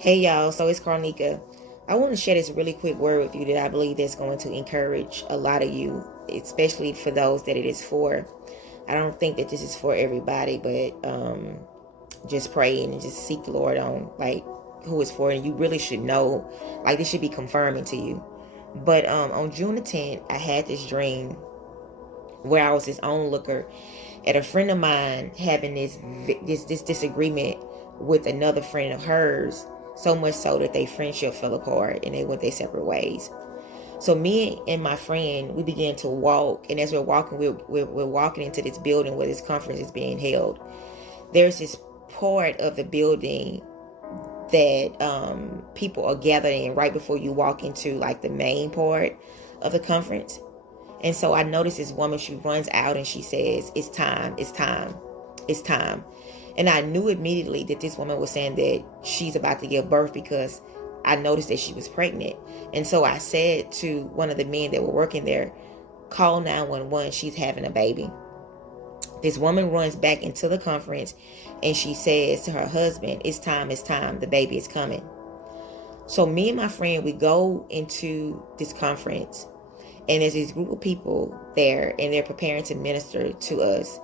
Hey y'all, so it's Carnika. I want to share this really quick word with you that I believe that's going to encourage a lot of you, especially for those that it is for. I don't think that this is for everybody, but just pray and just seek the Lord on like who it's for, and you really should know, like this should be confirming to you. But on June the 10th, I had this dream where I was this onlooker at a friend of mine having this disagreement with another friend of hers, so much so that their friendship fell apart and they went their separate ways. So me and my friend, we began to walk, and as we're walking, we're walking into this building where this conference is being held. There's this part of the building that people are gathered in right before you walk into like the main part of the conference. And so I noticed this woman, she runs out and she says, "It's time, it's time, it's time." And I knew immediately that this woman was saying that she's about to give birth because I noticed that she was pregnant. And so I said to one of the men that were working there, "Call 911, she's having a baby." This woman runs back into the conference and she says to her husband, it's time, the baby is coming." So me and my friend, we go into this conference, and there's this group of people there and they're preparing to minister to us,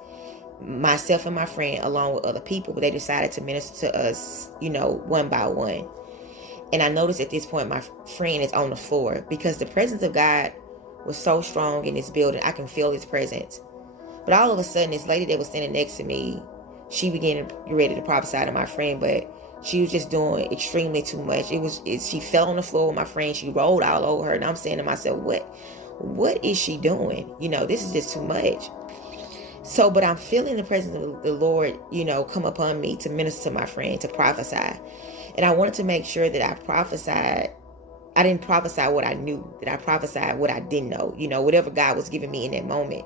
myself and my friend along with other people, but they decided to minister to us, one by one. And I noticed at this point my friend is on the floor because the presence of God was so strong in this building. I can feel his presence. But all of a sudden, this lady that was standing next to me, she began to get ready to prophesy to my friend, but she was just doing extremely too much. She fell on the floor with my friend. She rolled all over her, and I'm saying to myself, what is she doing? This is just too much. So, but I'm feeling the presence of the Lord, come upon me to minister to my friend, to prophesy. And I wanted to make sure that I prophesied. I didn't prophesy what I knew, that I prophesied what I didn't know, whatever God was giving me in that moment.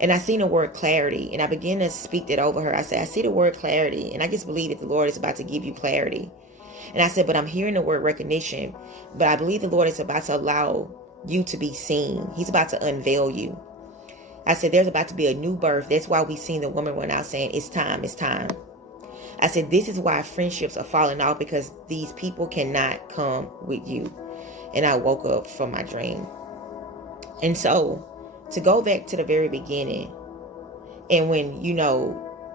And I seen the word clarity, and I began to speak that over her. I said, "I see the word clarity, and I just believe that the Lord is about to give you clarity." And I said, "But I'm hearing the word recognition, but I believe the Lord is about to allow you to be seen. He's about to unveil you." I said, "There's about to be a new birth. That's why we seen the woman run out saying, it's time, it's time." I said, "This is why friendships are falling off, because these people cannot come with you." And I woke up from my dream. And so, to go back to the very beginning, and when,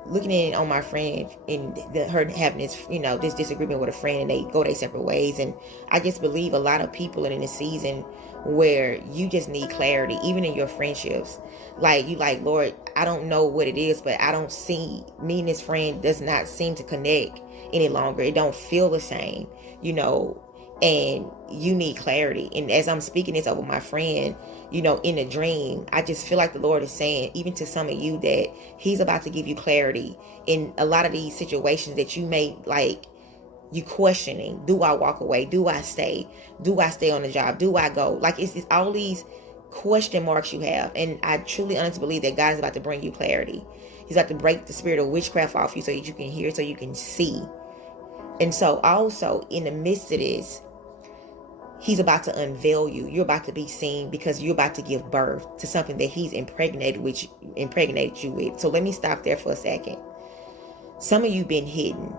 looking in on my friend and her having this, this disagreement with a friend, and they go their separate ways. And I just believe a lot of people are in a season where you just need clarity, even in your friendships. Like, "Lord, I don't know what it is, but I don't see, me and this friend does not seem to connect any longer. It don't feel the same, and you need clarity." And as I'm speaking this over my friend, in a dream, I just feel like the Lord is saying, even to some of you, that he's about to give you clarity in a lot of these situations that you may you questioning. Do I walk away? Do I stay? Do I stay on the job? Do I go? It's all these question marks you have. And I truly honestly believe that God is about to bring you clarity. He's about to break the spirit of witchcraft off you so that you can hear, so you can see. And so also in the midst of this, he's about to unveil you. You're about to be seen because you're about to give birth to something that he's impregnated you with. So let me stop there for a second. Some of you been hidden.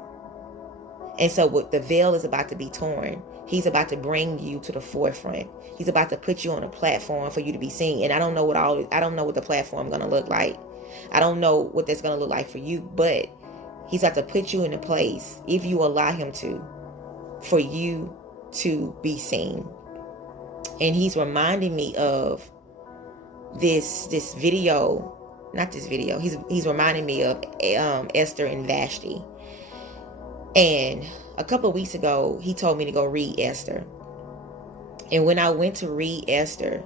And so what the veil is about to be torn. He's about to bring you to the forefront. He's about to put you on a platform for you to be seen. And I don't know what the platform is going to look like. I don't know what that's going to look like for you, but he's about to put you in a place, if you allow him to, for you to be seen. And he's reminding me of this video, not this video. He's reminding me of Esther and Vashti. And a couple of weeks ago, he told me to go read Esther. And when I went to read Esther,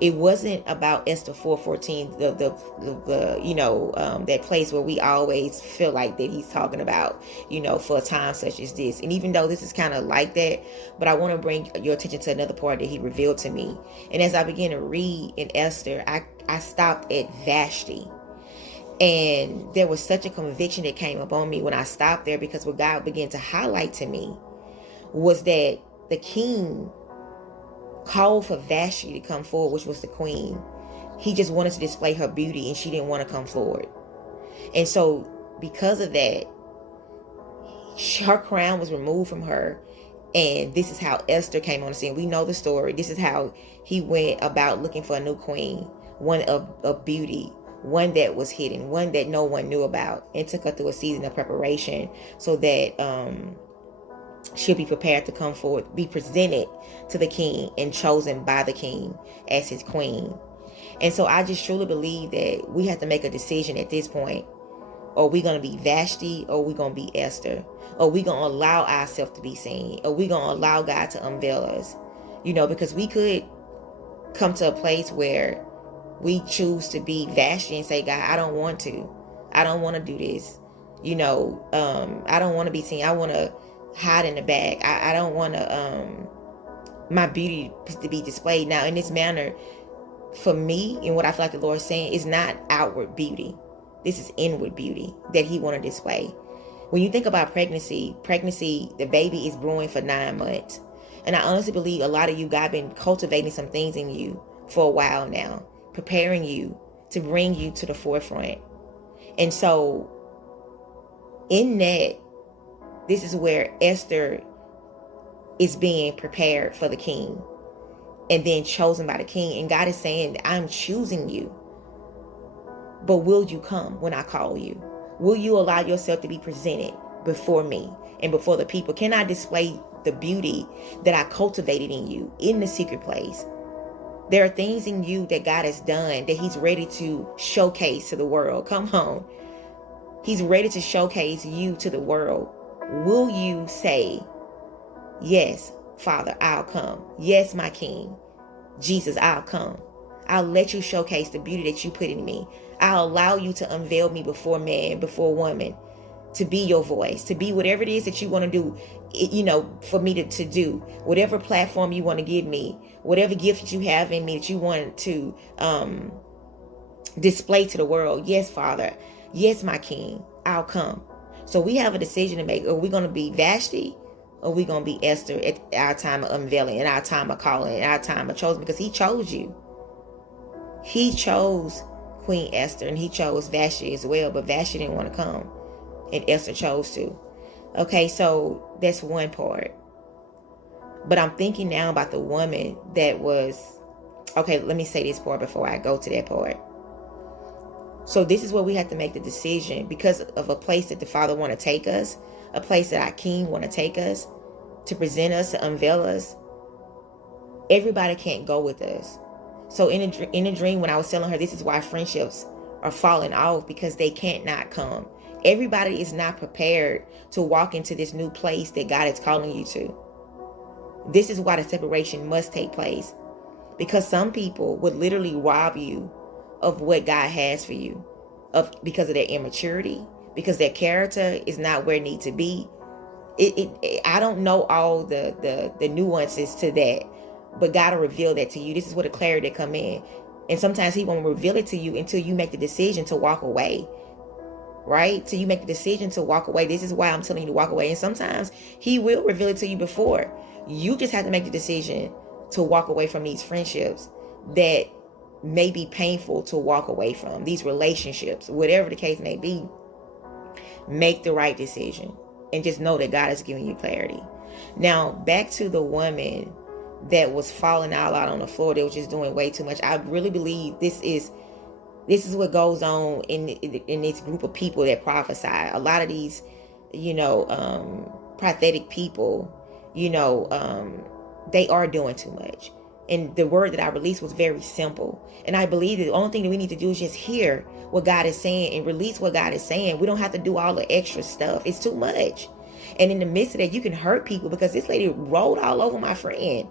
it wasn't about Esther 4:14, that place where we always feel like that he's talking about, for a time such as this. And even though this is kind of like that, but I want to bring your attention to another part that he revealed to me. And as I began to read in Esther, I stopped at Vashti. And there was such a conviction that came upon me when I stopped there, because what God began to highlight to me was that the king called for Vashti to come forward, which was the queen. He just wanted to display her beauty, and she didn't want to come forward. And so because of that, her crown was removed from her. And this is how Esther came on the scene. We know the story. This is how he went about looking for a new queen, one of beauty, one that was hidden, one that no one knew about, and took her through a season of preparation so that she'll be prepared to come forward, be presented to the king and chosen by the king as his queen. And so I just truly believe that we have to make a decision at this point. Are we going to be Vashti, or are we going to be Esther? Are we going to allow ourselves to be seen? Are we going to allow God to unveil us? Because we could come to a place where we choose to be Vashti and say, God, I don't want to. I don't want to do this. I don't want to be seen. I want to hide in the back. I don't want to my beauty to be displayed. Now, in this manner, for me, and what I feel like the Lord is saying, is not outward beauty. This is inward beauty that he want to display. When you think about pregnancy, the baby is brewing for 9 months. And I honestly believe a lot of you, God been cultivating some things in you for a while now, preparing you to bring you to the forefront. And so in that, this is where Esther is being prepared for the king and then chosen by the king. And God is saying, I'm choosing you. But will you come when I call you? Will you allow yourself to be presented before me and before the people? Can I display the beauty that I cultivated in you in the secret place? There are things in you that God has done that he's ready to showcase to the world. Come on. He's ready to showcase you to the world. Will you say, yes, Father, I'll come. Yes, my King. Jesus, I'll come. I'll let you showcase the beauty that you put in me. I'll allow you to unveil me before man, before woman, to be your voice, to be whatever it is that you want to do, for me to do, whatever platform you want to give me, whatever gift that you have in me that you want to display to the world. Yes, Father. Yes, my King, I'll come. So we have a decision to make. Are we going to be Vashti? Or are we going to be Esther at our time of unveiling, at our time of calling, at our time of chosen? Because he chose you. He chose Queen Esther, and he chose Vashti as well, but Vashti didn't want to come, and Esther chose to. Okay, so that's one part. But I'm thinking now about the woman that was, okay, let me say this part before I go to that part. So this is where we have to make the decision, because of a place that the Father want to take us, a place that our King want to take us, to present us, to unveil us. Everybody can't go with us. So in a dream, when I was telling her, this is why friendships are falling off, because they can't not come. Everybody is not prepared to walk into this new place that God is calling you to. This is why the separation must take place, because some people would literally rob you of what God has for you, because of their immaturity, because their character is not where it needs to be. I don't know all the nuances to that, but God will reveal that to you. This is where the clarity come in. And sometimes he won't reveal it to you until you make the decision to walk away. Right? Till you make the decision to walk away. This is why I'm telling you to walk away. And sometimes he will reveal it to you before. You just have to make the decision to walk away from these friendships that may be painful to walk away from. These relationships, whatever the case may be. Make the right decision. And just know that God is giving you clarity. Now, back to the woman that was falling out on the floor, that was just doing way too much. I really believe this is what goes on in this group of people that prophesy. A lot of these, prophetic people, they are doing too much. And the word that I released was very simple. And I believe that the only thing that we need to do is just hear what God is saying and release what God is saying. We don't have to do all the extra stuff. It's too much. And in the midst of that, you can hurt people, because this lady rolled all over my friend.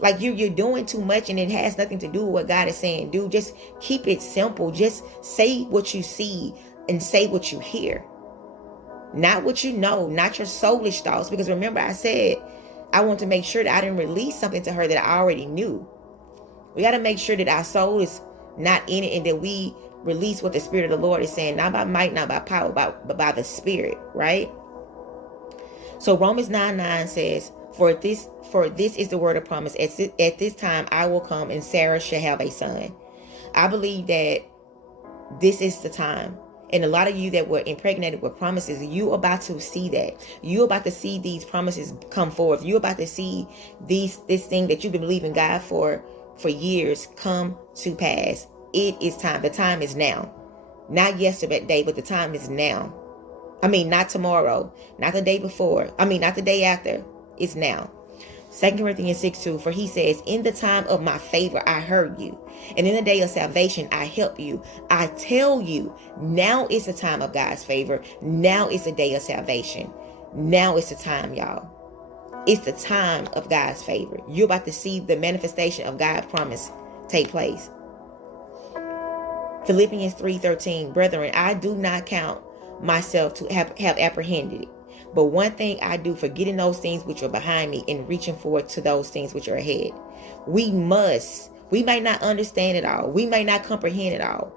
Like you're doing too much, and it has nothing to do with what God is saying. Dude, just keep it simple. Just say what you see and say what you hear. Not what you know, not your soulish thoughts. Because remember, I said I want to make sure that I didn't release something to her that I already knew. We got to make sure that our soul is not in it, and that we release what the Spirit of the Lord is saying, not by might, not by power, but by the Spirit, right? So Romans 9:9 says, For this is the word of promise. At this time I will come, and Sarah shall have a son. I believe that this is the time. And a lot of you that were impregnated with promises, you about to see that. You about to see these promises come forth. You about to see this thing that you've been believing God for years come to pass. It is time. The time is now. Not yesterday, but the time is now. I mean, not tomorrow, not the day before. I mean, not the day after. It's now. 2 Corinthians 6:2, for he says, in the time of my favor, I heard you. And in the day of salvation, I help you. I tell you, now is the time of God's favor. Now is the day of salvation. Now is the time, y'all. It's the time of God's favor. You're about to see the manifestation of God's promise take place. Philippians 3:13, brethren, I do not count myself to have apprehended it. But one thing I do, forgetting those things which are behind me and reaching forward to those things which are ahead. We might not understand it all. We might not comprehend it all.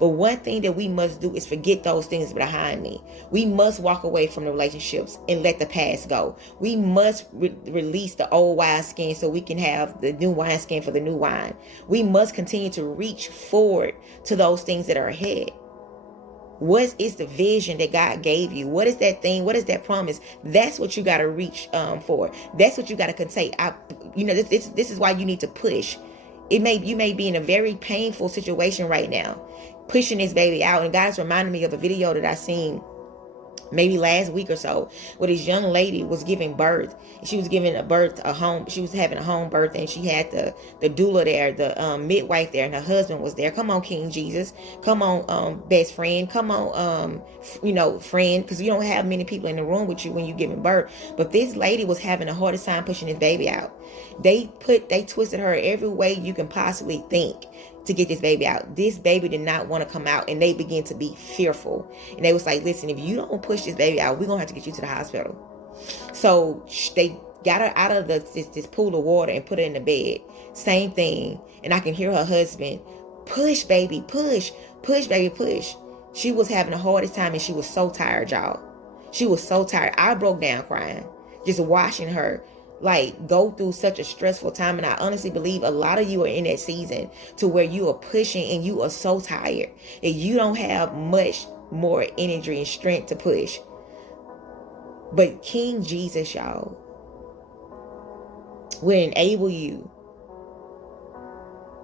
But one thing that we must do is forget those things behind me. We must walk away from the relationships and let the past go. We must release the old wineskin so we can have the new wineskin for the new wine. We must continue to reach forward to those things that are ahead. What is the vision that God gave you? What is that thing? What is that promise? That's what you got to reach for. That's what you got to say. This is why you need to push. You may be in a very painful situation right now, pushing this baby out. And God's reminded me of a video that I seen maybe last week or so, where this young lady was giving birth. She was giving a home. She was having a home birth, and she had the doula there, the midwife there, and her husband was there. Come on, King Jesus. Come on, best friend. Come on, friend, because you don't have many people in the room with you when you're giving birth. But this lady was having the hardest time pushing this baby out. They twisted her every way you can possibly think to get this baby out. This baby did not want to come out, and they began to be fearful. And they was like, listen, if you don't push this baby out, we're going to have to get you to the hospital. So they got her out of this pool of water and put her in the bed. Same thing. And I can hear her husband, push, baby, push, baby, push. She was having the hardest time, and she was so tired, y'all. She was so tired. I broke down crying, just watching her go through such a stressful time. And I honestly believe a lot of you are in that season to where you are pushing and you are so tired and you don't have much more energy and strength to push. But King Jesus, y'all, will enable you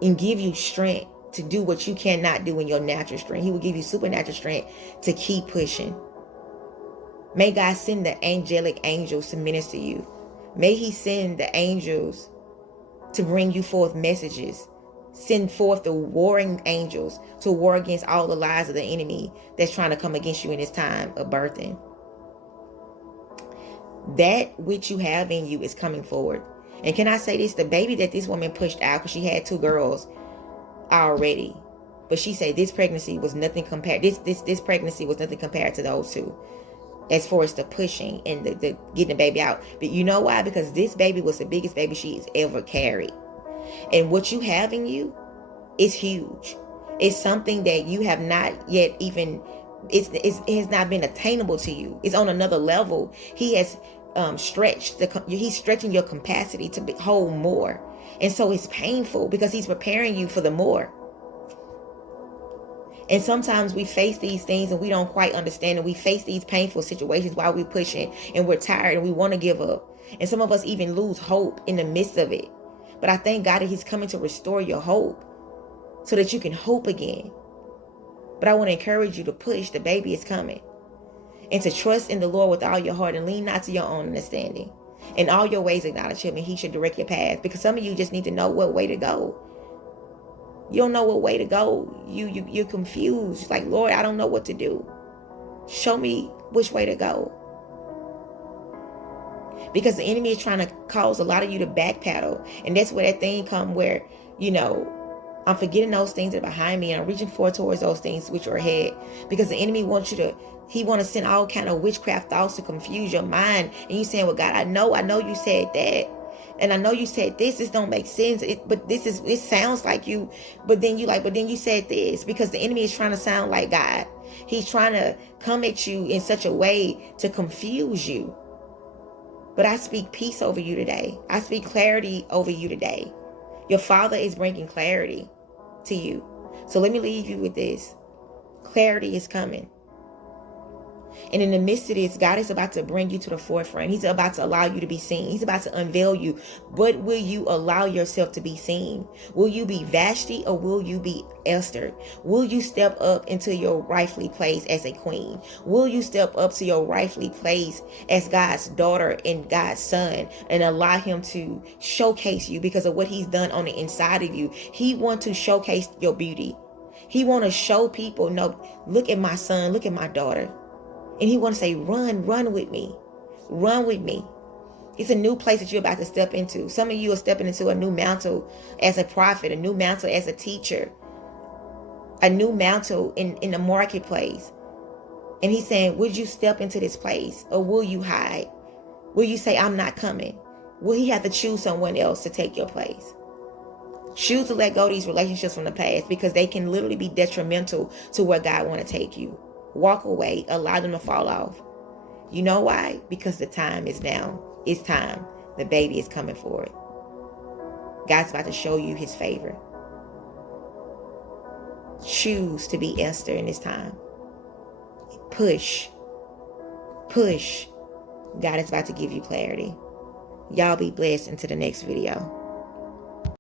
and give you strength to do what you cannot do in your natural strength. He will give you supernatural strength to keep pushing. May God send the angelic angels to minister you. May he send the angels to bring you forth messages. Send forth the warring angels to war against all the lies of the enemy that's trying to come against you in this time of birthing. That which you have in you is coming forward. And can I say this? The baby that this woman pushed out, because she had 2 girls already, but she said this pregnancy was nothing compared. This pregnancy was nothing compared to those 2. As far as the pushing and the getting the baby out. But you know why? Because this baby was the biggest baby she's ever carried. And what you have in you is huge. It's something that you have not yet even, it has not been attainable to you. It's on another level. He has he's stretching your capacity to hold more. And so it's painful because he's preparing you for the more. And sometimes we face these things and we don't quite understand, and we face these painful situations while we're pushing and we're tired and we want to give up. And some of us even lose hope in the midst of it. But I thank God that he's coming to restore your hope so that you can hope again. But I want to encourage you to push. The baby is coming. And to trust in the Lord with all your heart and lean not to your own understanding. In all your ways acknowledge him, and he should direct your path. Because some of you just need to know what way to go. You don't know what way to go. You're confused. Like, Lord, I don't know what to do. Show me which way to go. Because the enemy is trying to cause a lot of you to backpedal. And that's where that thing come where, I'm forgetting those things that are behind me and I'm reaching forward towards those things which are ahead. Because the enemy wants you to, he want to send all kind of witchcraft thoughts to confuse your mind. And you saying, well, God, I know you said that. And I know you said this don't make sense. It sounds like you, but then you said this, because the enemy is trying to sound like God. He's trying to come at you in such a way to confuse you. But I speak peace over you today. I speak clarity over you today. Your Father is bringing clarity to you. So let me leave you with this. Clarity is coming. And in the midst of this, God is about to bring you to the forefront. He's about to allow you to be seen. He's about to unveil you. But will you allow yourself to be seen? Will you be Vashti or will you be Esther? Will you step up into your rightfully place as a queen? Will you step up to your rightfully place as God's daughter and God's son and allow him to showcase you because of what he's done on the inside of you? He wants to showcase your beauty. He wants to show people, no, look at my son, look at my daughter. And he want to say, run with me. Run with me. It's a new place that you're about to step into. Some of you are stepping into a new mantle as a prophet, a new mantle as a teacher, a new mantle in the marketplace. And he's saying, would you step into this place or will you hide? Will you say, I'm not coming? Will he have to choose someone else to take your place? Choose to let go of these relationships from the past because they can literally be detrimental to where God want to take you. Walk away. Allow them to fall off. You know why? Because the time is now. It's time. The baby is coming for it. God's about to show you his favor. Choose to be Esther in this time. Push. Push. God is about to give you clarity. Y'all be blessed until the next video.